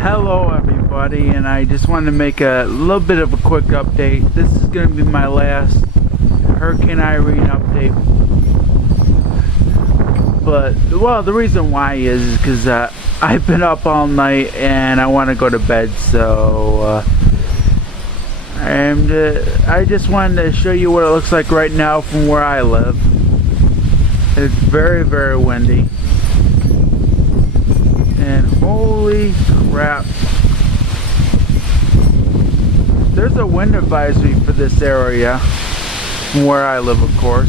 Hello everybody, and I just wanted to make a little bit of a quick update. This is going to be my last Hurricane Irene update. But, well, the reason why is because I've been up all night and I want to go to bed, so I just wanted to show you what it looks like right now from where I live. It's very, very windy. And holy crap, there's a wind advisory for this area from where I live, of course.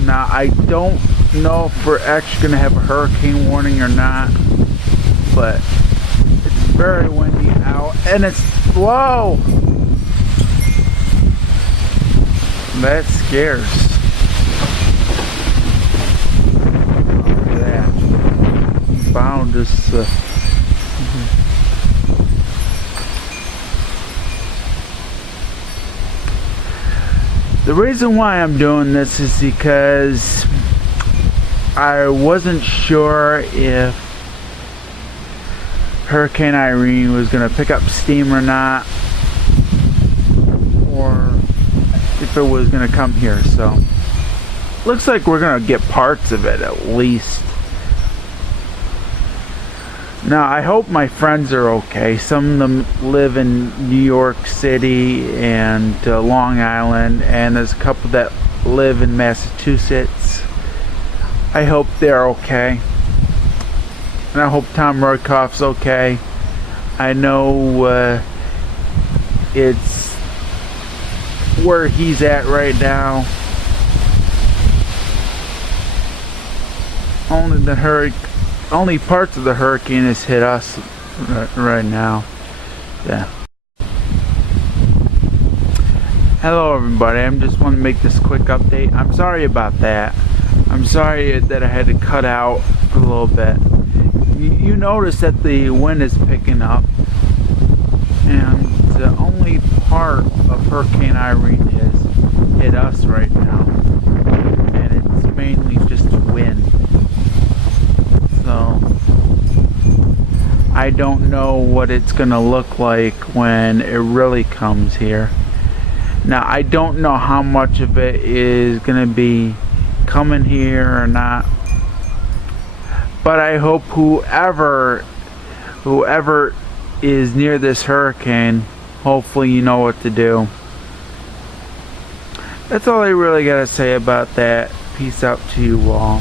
Now I don't know if we're actually going to have a hurricane warning or not, but it's very windy out and it's whoa, that scares. Found this the reason why I'm doing this is because I wasn't sure if Hurricane Irene was going to pick up steam or not, or if it was going to come here. So looks like we're going to get parts of it at least. Now, I hope my friends are okay. Some of them live in New York City and Long Island, and there's a couple that live in Massachusetts. I hope they're okay. And I hope Tom Roykoff's okay. I know it's where he's at right now. Only parts of the hurricane has hit us right now. Yeah. Hello everybody, I just want to make this quick update. I'm sorry about that. I'm sorry that I had to cut out for a little bit. You notice that the wind is picking up, and the only part of Hurricane Irene has hit us right now, and it's mainly just wind. So I don't know what it's gonna look like when it really comes here. Now I don't know how much of it is gonna be coming here or not, but I hope whoever is near this hurricane, hopefully you know what to do. That's all I really gotta say about that. Peace out to you all.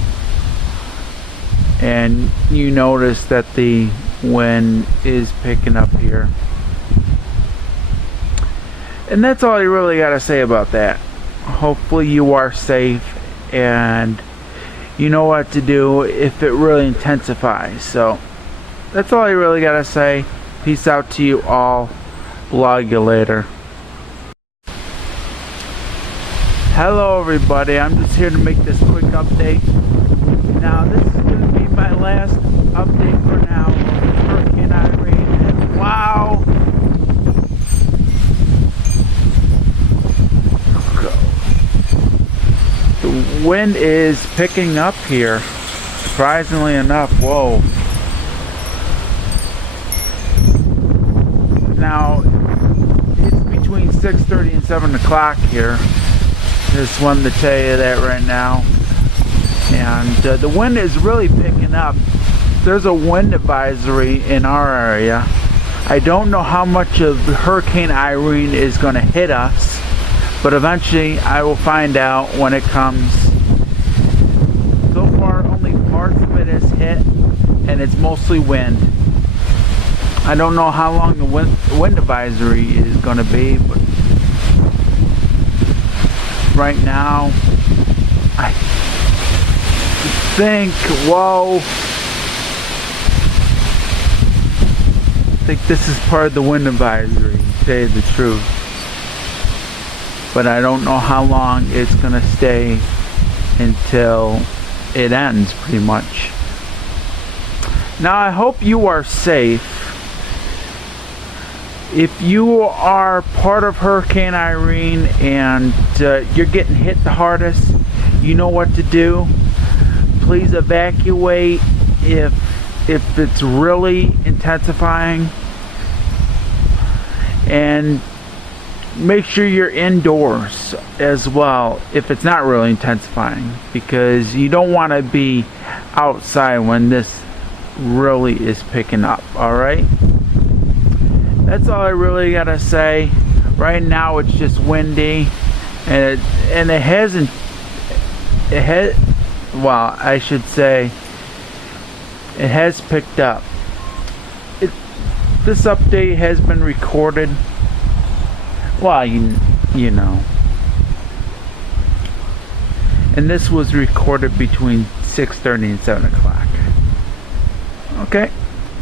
And you notice that the wind is picking up here. And that's all I really got to say about that. Hopefully you are safe and you know what to do if it really intensifies. So that's all I really got to say. Peace out to you all. Blog you later. Hello everybody, I'm just here to make this quick update. Now this is going to be my last update for now. Hurricane Irene, and wow! The wind is picking up here, surprisingly enough. Whoa! Now it's between 6:30 and 7 o'clock here. Just wanted to tell you that right now. And the wind is really picking up. There's a wind advisory in our area. I don't know how much of Hurricane Irene is going to hit us, but eventually I will find out when it comes. So far only parts of it has hit, and it's mostly wind. I don't know how long the wind advisory is going to be, but right now I think, whoa, I think this is part of the wind advisory, to tell you the truth. But I don't know how long it's going to stay until it ends, pretty much. Now I hope you are safe. If you are part of Hurricane Irene and you're getting hit the hardest, you know what to do. Please evacuate if if it's really intensifying, and make sure you're indoors as well if it's not really intensifying, because you don't want to be outside when this really is picking up. Alright, that's all I really gotta say. Right now it's just windy, and it hasn't, well, I should say it has picked up. This update has been recorded, well, you know, and this was recorded between 6:30 and 7 o'clock. Okay,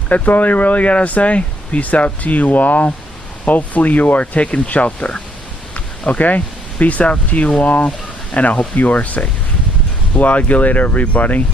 that's all I really gotta say. Peace out to you all. Hopefully you are taking shelter. Okay, peace out to you all, and I hope you are safe. Vlog you later, everybody.